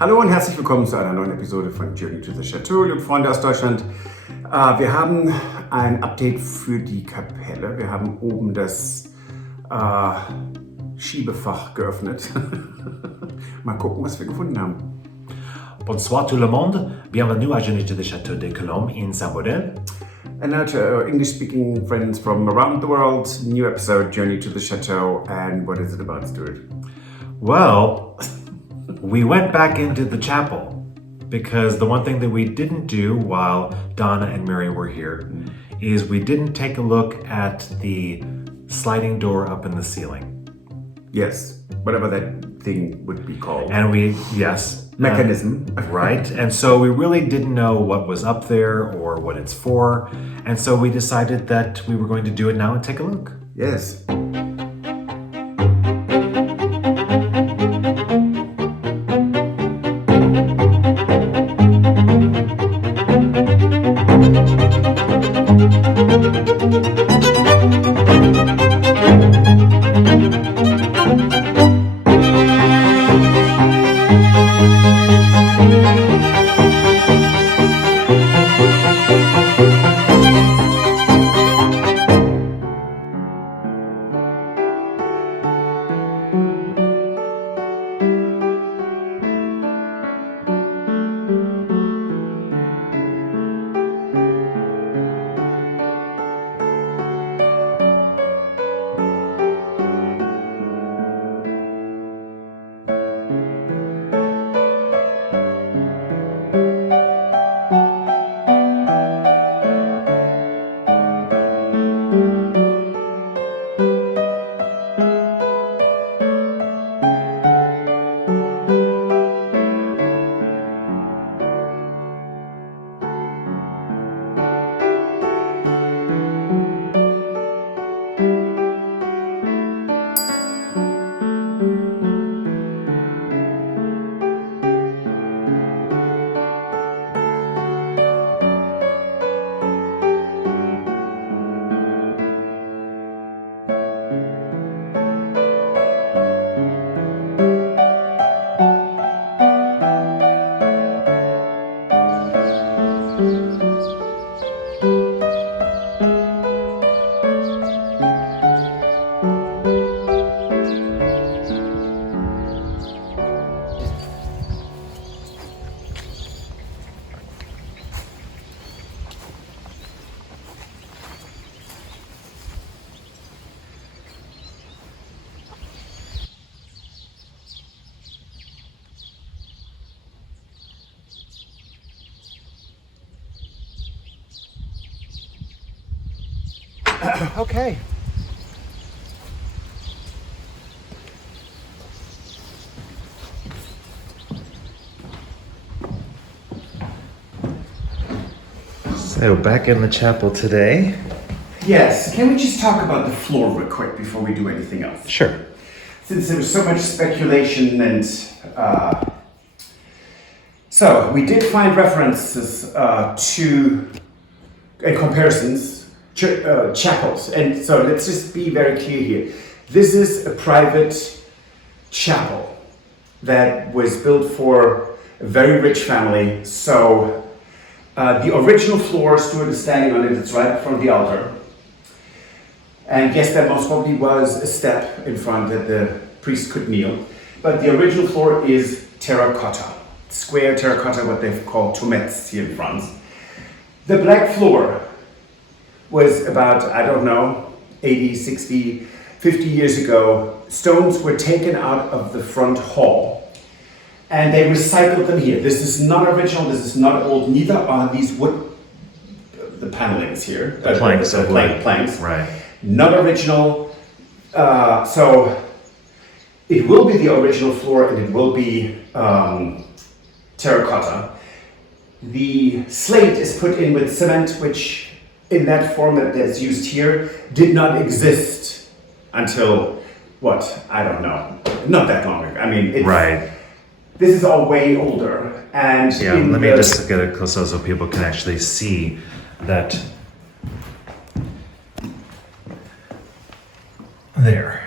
Hallo und herzlich willkommen zu einer neuen Episode von Journey to the Chateau, liebe Freunde aus Deutschland. Wir haben ein Update für die Kapelle. Wir haben oben das Schiebefach geöffnet. Mal gucken, was wir gefunden haben. Bonsoir tout le monde, bienvenue à Journey to the Château de Colombes in Saint-Baudel. And now to our English-speaking friends from around the world, new episode, Journey to the Chateau. And what is it about, Stuart? Well, we went back into the chapel because the one thing that we didn't do while Donna and Mary were here is we didn't take a look at the sliding door up in the ceiling. Yes, whatever that thing would be called. And mechanism. Right. And so we really didn't know what was up there or what it's for. And so we decided that we were going to do it now and take a look. Yes. Okay. So back in the chapel today. Yes, can we just talk about the floor real quick before we do anything else? Sure. Since there was so much speculation and so we did find references to and comparisons chapels, and so let's just be very clear here. This is a private chapel that was built for a very rich family. So the original floor, Stuart is standing on it, it's right in front of the altar. And yes, there most probably was a step in front that the priest could kneel. But the original floor is terracotta, square terracotta, what they've called tomettes here in France. The black floor was about, I don't know, 80, 60, 50 years ago. Stones were taken out of the front hall and they recycled them here. This is not original, this is not old, neither are these wood, the panelings here. Planks. Planks. Right. Not original, so it will be the original floor and it will be terracotta. The slate is put in with cement, which in that format that's used here did not exist until, what, I don't know, not that long ago. I mean, Right. This is all way older. And Yeah, let me just get it closer so people can actually see that. There,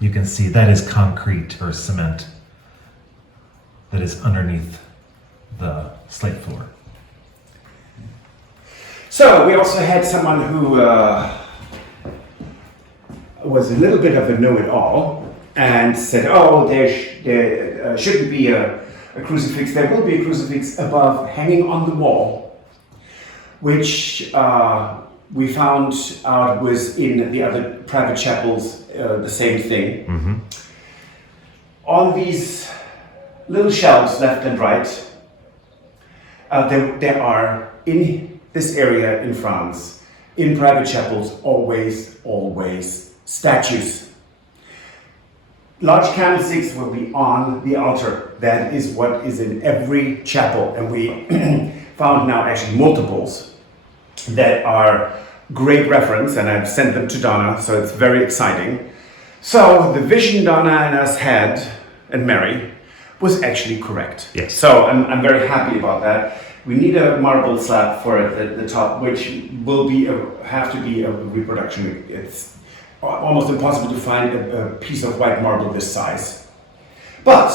you can see that is concrete or cement. that is underneath the slate floor. So we also had someone who was a little bit of a know-it-all and said, oh, there shouldn't be a crucifix. There will be a crucifix above, hanging on the wall, which we found out was in the other private chapels, the same thing. Mm-hmm. On these little shelves left and right, there are, in this area in France, in private chapels, always statues. Large candlesticks will be on the altar. That is what is in every chapel. And we found now actually multiples that are great reference, and I've sent them to Donna, so it's very exciting. So the vision Donna and us had, and Mary, was actually correct. Yes. So I'm very happy about that. We need a marble slab for the top, which will have to be a reproduction. It's almost impossible to find a piece of white marble this size. But,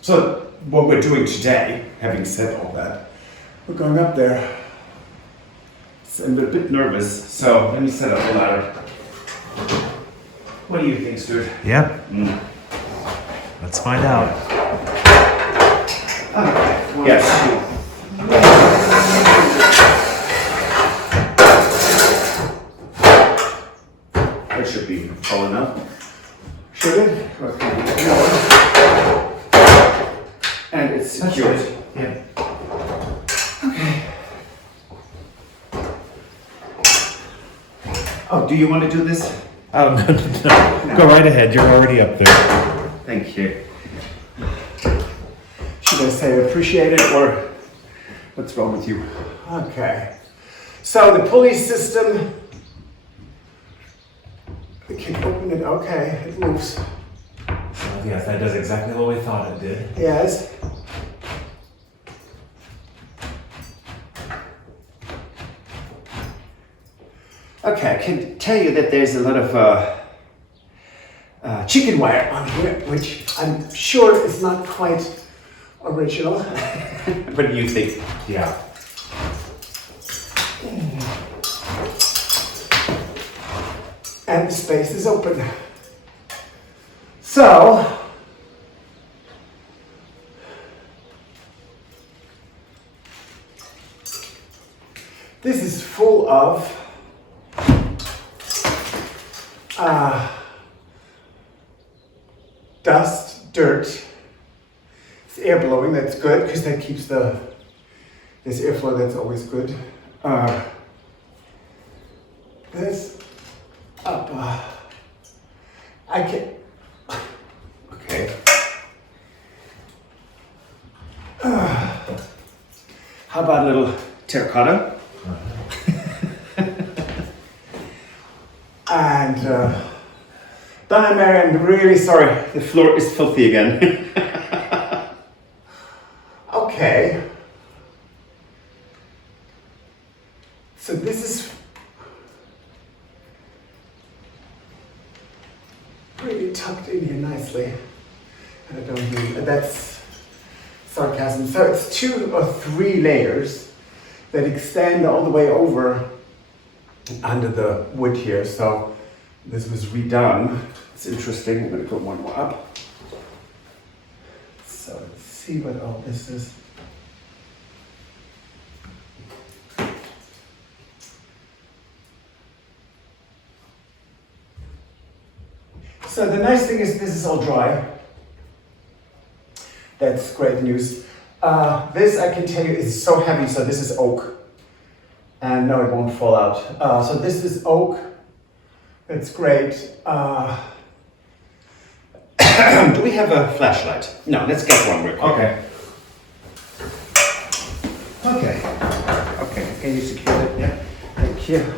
so what we're doing today, having said all that, we're going up there. I'm a bit nervous, so let me set up the ladder. What do you think, Stuart? Yeah. Let's find out. Okay. Yes. That should be tall enough. Should it? And it's secured. Yeah. Okay. Oh, do you want to do this? Oh, no. Go right ahead. You're already up there. Thank you. Should I say appreciate it, or what's wrong with you? Okay. So the pulley system, we can open it. Okay, it moves. Yes, that does exactly what we thought it did. Yes. Okay, I can tell you that there's a lot of chicken wire on here, which I'm sure is not quite original. What do you think? Yeah. And the space is open. So, this is full of dust, dirt. It's air blowing, that's good, because that keeps this airflow, that's always good. This up, I can, okay. How about a little terracotta? And Donna and Mary, I'm really sorry, the floor is filthy again. Okay. So this is really tucked in here nicely. And I don't mean, that's sarcasm. So it's 2 or 3 layers that extend all the way over under the wood here. So this was redone. It's interesting. I'm going to put one more up. So let's see what all this is. So the nice thing is this is all dry. That's great news. This I can tell you is so heavy, so this is oak. And no, it won't fall out. So this is oak. That's great. Do we have a flashlight? No, let's get one real quick. Okay. Okay. Okay, can you secure it? Yeah. Thank you.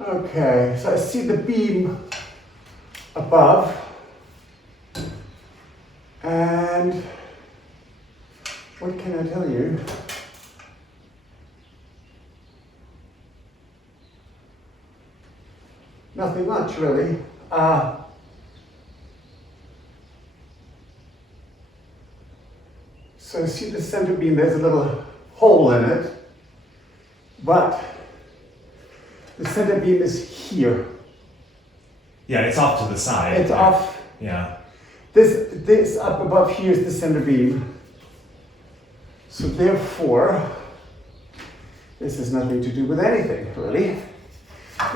Okay, so I see the beam above. And what can I tell you? Nothing much, really. So see the center beam, there's a little hole in it, but the center beam is here. Yeah, it's off to the side. It's off. Yeah. This up above here is the center beam. So therefore, this has nothing to do with anything, really.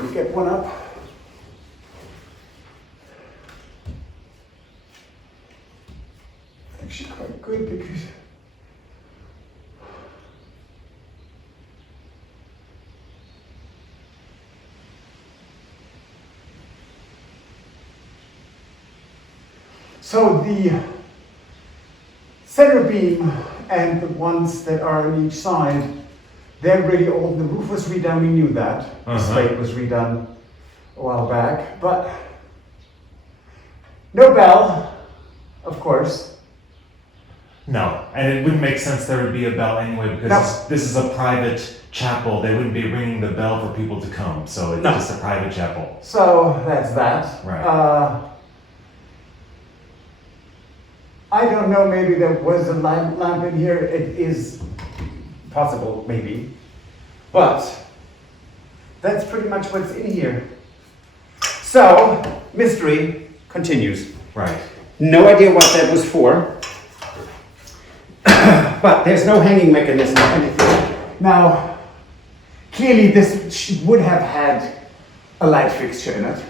You get one up. Actually quite good because so the center beam and the ones that are on each side, they're really old. The roof was redone, we knew that. The slate was redone a while back, but no bell, of course. No, and it wouldn't make sense there would be a bell anyway because this is a private chapel. They wouldn't be ringing the bell for people to come, so it's just a private chapel. So that's that. Right. I don't know, maybe there was a lamp in here. It is possible, maybe. But that's pretty much what's in here. So, mystery continues. Right. No idea what that was for. But there's no hanging mechanism or anything. Now, clearly this would have had a light fixture in it.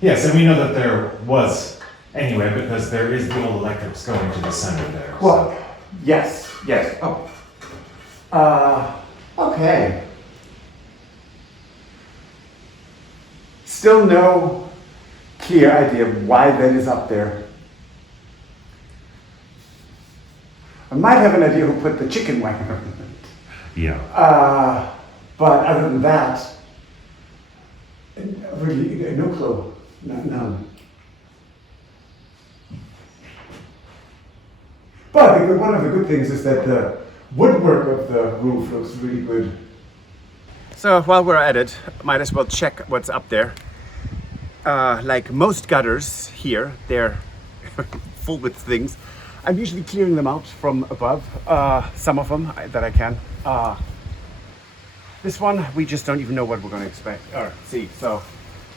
Yes, and we know that there was anyway because there is the old electrics going to the center there. Well, yes. Oh. Okay. Still no clear idea why that is up there. I might have an idea who put the chicken wire on it. Yeah. But other than that, really no clue. None. But one of the good things is that the woodwork of the roof looks really good. So while we're at it, might as well check what's up there. Like most gutters here, they're full with things. I'm usually clearing them out from above, some of them that I can. This one, we just don't even know what we're going to expect or see. So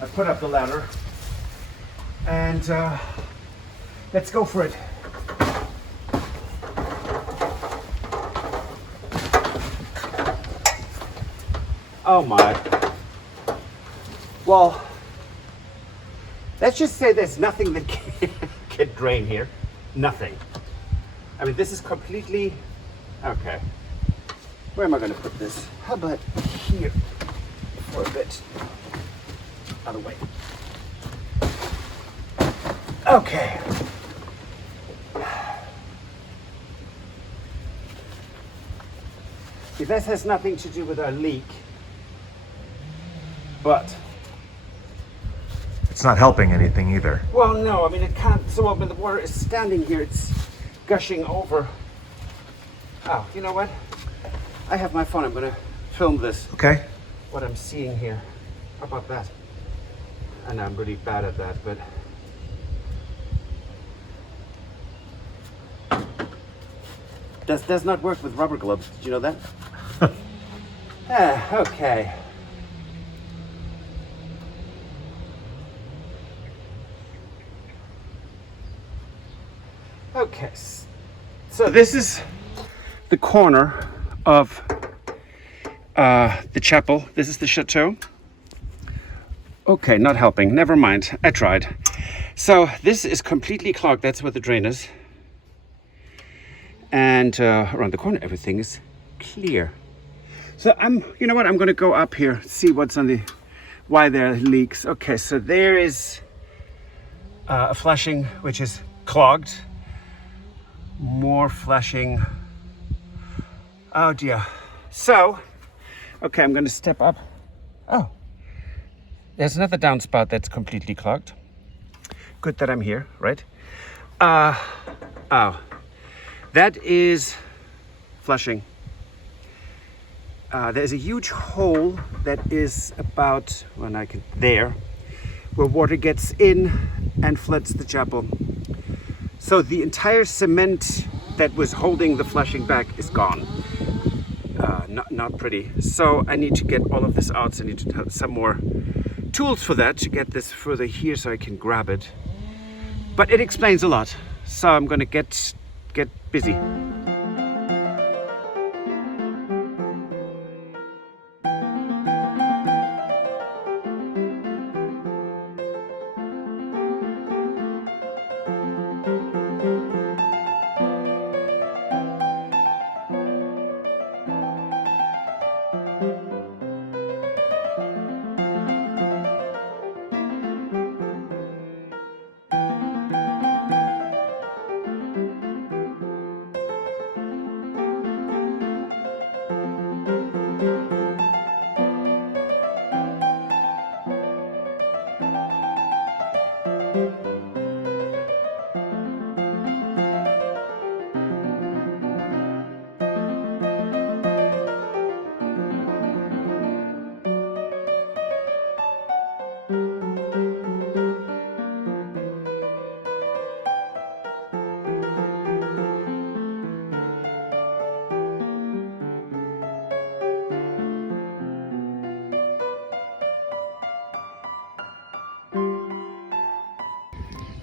I put up the ladder and let's go for it. Oh my. Well, let's just say there's nothing that can drain here. Nothing. I mean, this is completely, okay. Where am I going to put this? How about here for a bit? Other way. Okay. This has nothing to do with our leak, but it's not helping anything either. well, no, I mean, it can't. So when the water is standing here, it's gushing over. Oh, you know what? I have my phone. I'm going to film this. Okay. What I'm seeing here. How about that? I know I'm really bad at that, but does not work with rubber gloves. Did you know that? Okay. Okay, so this is the corner of the chapel. This is the Chateau. Okay, not helping. Never mind. I tried. So this is completely clogged. That's where the drain is. And around the corner, everything is clear. So you know what? I'm going to go up here, see what's on why there are leaks. Okay, so there is a flashing which is clogged. More flashing. Oh dear. So, okay, I'm going to step up. Oh, there's another downspout that's completely clogged. Good that I'm here, right? Oh, that is flushing. There's a huge hole that is about, there, where water gets in and floods the chapel. So the entire cement that was holding the flushing back is gone. Not pretty. So I need to get all of this out. So I need to have some more tools for that to get this further here so I can grab it. But it explains a lot. So I'm gonna get busy.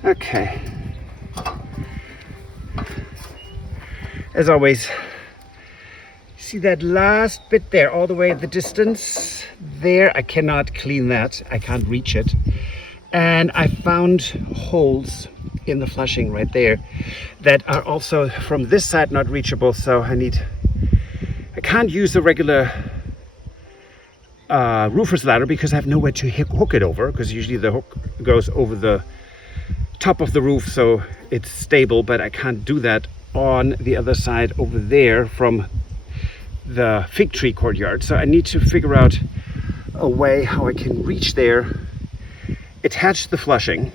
Okay. As always, see that last bit there, all the way at the distance there? I cannot clean that. I can't reach it. And I found holes in the flushing right there that are also from this side not reachable. So I can't use the regular roofer's ladder because I have nowhere to hook it over, because usually the hook goes over the top of the roof so it's stable, but I can't do that on the other side over there from the fig tree courtyard. So I need to figure out a way how I can reach there, attach the flushing,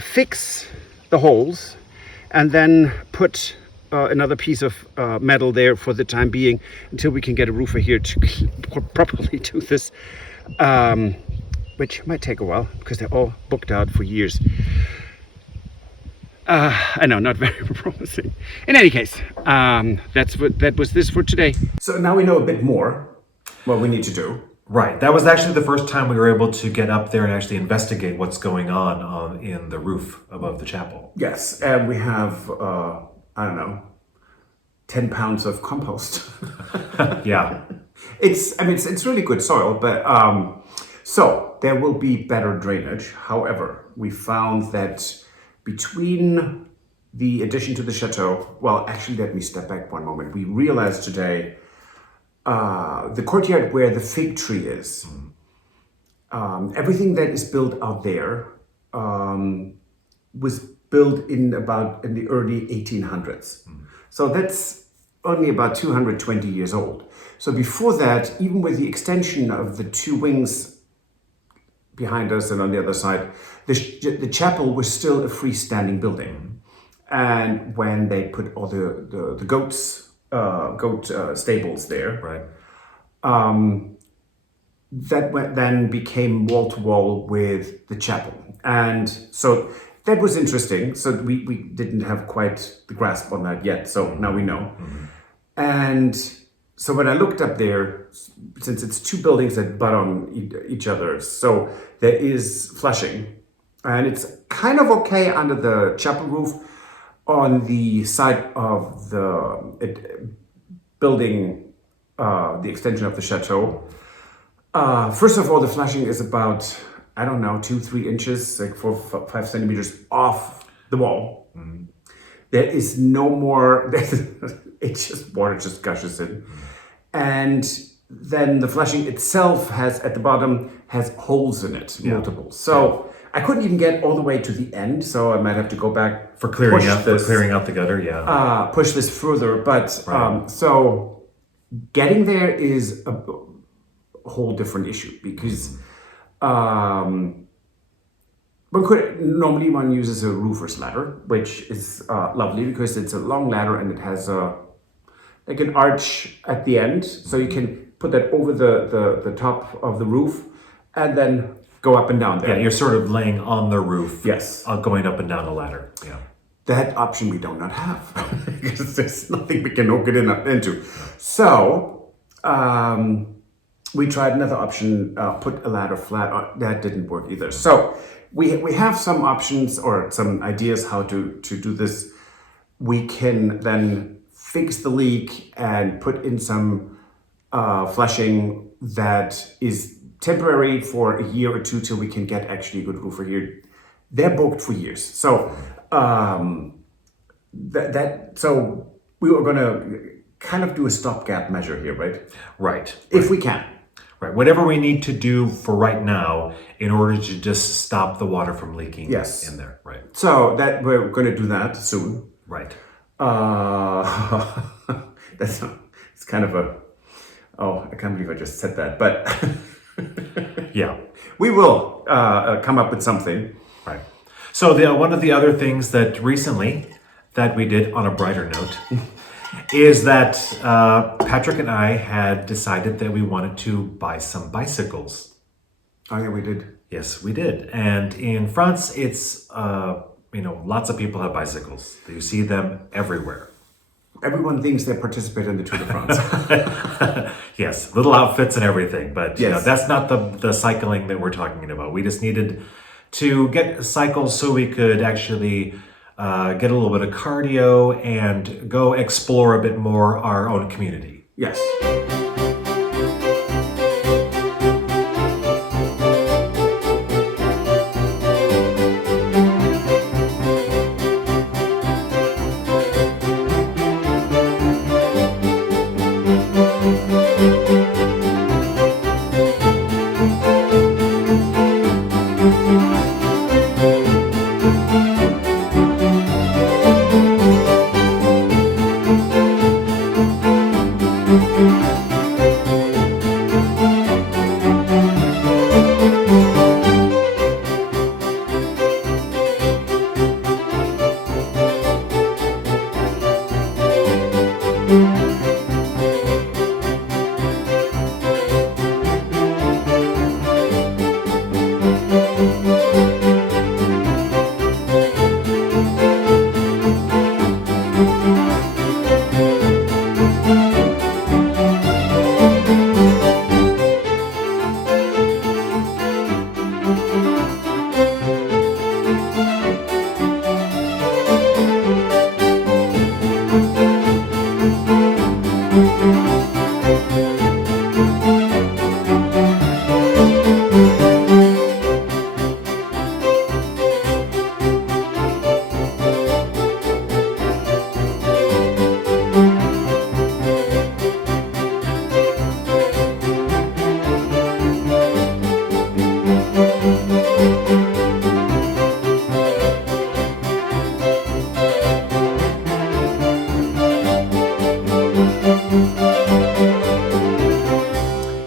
fix the holes, and then put another piece of metal there for the time being until we can get a roofer here to properly do this. Which might take a while because they're all booked out for years. I know, not very promising. In any case, that was this for today. So now we know a bit more what we need to do. Right. That was actually the first time we were able to get up there and actually investigate what's going on in the roof above the chapel. Yes, and we have, I don't know, 10 pounds of compost. Yeah. It's really good soil, but so there will be better drainage. However, we found that between the addition to the chateau, well, actually, let me step back one moment. We realized today the courtyard where the fig tree is, everything that is built out there was built in the early 1800s. So that's only about 220 years old. So before that, even with the extension of the two wings behind us and on the other side, the chapel was still a freestanding building. And when they put all the goat stables there, Right. that then became wall to wall with the chapel. And so that was interesting. So we didn't have quite the grasp on that yet. So now we know. And so when I looked up there, since it's two buildings that butt on each other, so there is flushing, and it's kind of okay under the chapel roof on the side of the building, the extension of the chateau. First of all, the flushing is about, I don't know, 2-3 inches, like 4-5 centimeters off the wall. There is no more, water just gushes in. And then the flushing itself at the bottom has holes in it, multiple. So I couldn't even get all the way to the end, so I might have to go back For clearing out the gutter, yeah. push this further. But so getting there is a whole different issue, because normally one uses a roofer's ladder, which is lovely because it's a long ladder and it has like an arch at the end, so you can put that over the top of the roof and then go up and down there. Yeah, you're sort of laying on the roof. Yes. Going up and down a ladder. Yeah. That option we do not have because there's nothing we can hook it into. So we tried another option, put a ladder flat on. That didn't work either. So we have some options or some ideas how to do this. We can then fix the leak and put in some flashing that is temporary for a year or two till we can get actually a good roofer here. They're booked for years. So so we were going to kind of do a stopgap measure here, right? Right. If we can. Right. Whatever we need to do for right now in order to just stop the water from leaking Yes. in there. Right. So that we're going to do that soon. Right. It's kind of I can't believe I just said that, but Yeah. we will come up with something. Right. So one of the other things that recently that we did on a brighter note is that Patrick and I had decided that we wanted to buy some bicycles. Oh yeah, we did. Yes, we did. And in France, it's, lots of people have bicycles. You see them everywhere. Everyone thinks they participate in the Tour de France. Yes, little outfits and everything. But Yes. that's not the cycling that we're talking about. We just needed to get cycles so we could actually get a little bit of cardio and go explore a bit more our own community. Yes.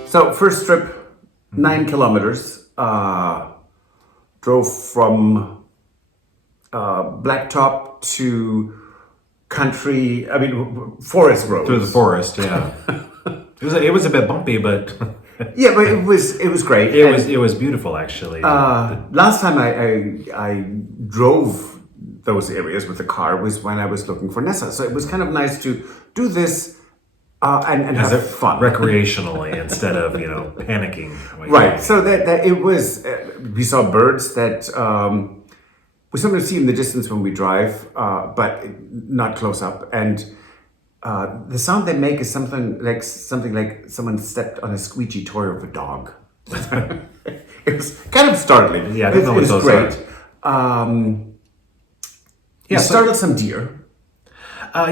So first trip, 9 kilometers. Drove from Blacktop to forest roads. Through the forest, yeah. It was a bit bumpy, but Yeah, but it was great. it was beautiful actually. Last time I drove those areas with the car was when I was looking for Nessa. So it was kind of nice to do this and have fun. Recreationally instead of, panicking. Right. So that it was, we saw birds that we sometimes see in the distance when we drive, but not close up. And the sound they make is something like someone stepped on a squeegee toy of a dog. It was kind of startling. Yeah, I don't know what those great. We so- started some deer.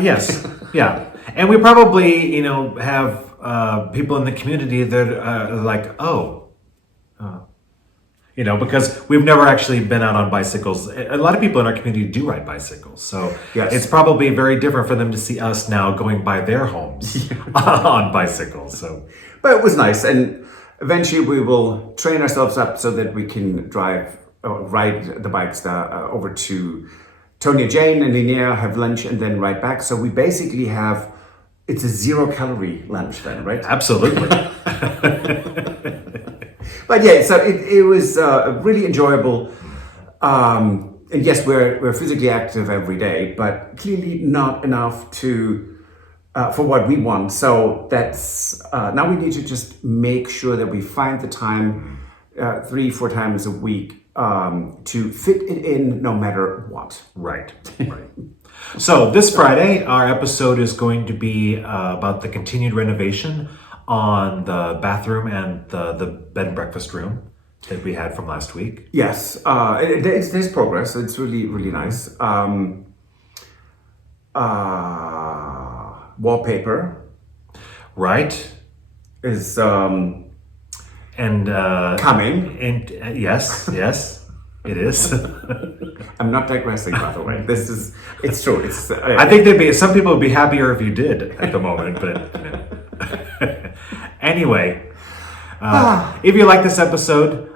Yes, yeah. And we probably, have people in the community that are like, because we've never actually been out on bicycles. A lot of people in our community do ride bicycles. So Yes. it's probably very different for them to see us now going by their homes on bicycles. So, But it was nice, and eventually we will train ourselves up so that we can ride the bikes over to Tony and Jane and Linnea, have lunch, and then ride back. So we basically it's a 0-calorie lunch then, right? absolutely. But yeah, so it was really enjoyable. And yes, we're physically active every day, but clearly not enough to for what we want. So that's now we need to just make sure that we find the time 3-4 times a week to fit it in, no matter what. Right. So this Friday, our episode is going to be about the continued renovation on the bathroom and the bed and breakfast room that we had from last week. Yes, there's progress. It's really, really nice. Wallpaper Right. is And coming. And yes, it is. I'm not digressing, by the way. It's true. It's. I think some people would be happier if you did at the moment, but anyway, if you like this episode,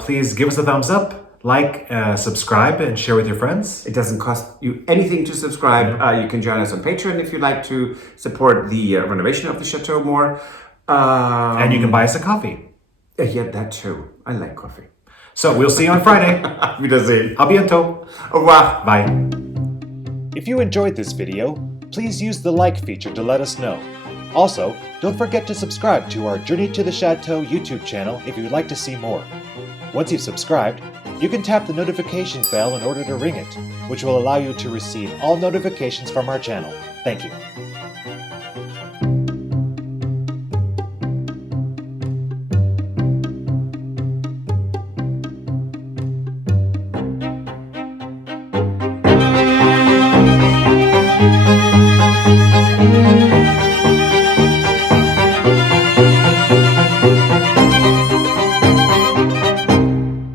please give us a thumbs up, like, subscribe, and share with your friends. It doesn't cost you anything to subscribe. You can join us on Patreon if you'd like to support the renovation of the Chateau more. And you can buy us a coffee. Yeah, that too. I like coffee. So we'll see you on Friday. Wiedersehen. A bientôt. Au revoir. Bye. If you enjoyed this video, please use the like feature to let us know. Also, don't forget to subscribe to our Journey to the Chateau YouTube channel if you would like to see more. Once you've subscribed, you can tap the notification bell in order to ring it, which will allow you to receive all notifications from our channel. Thank you.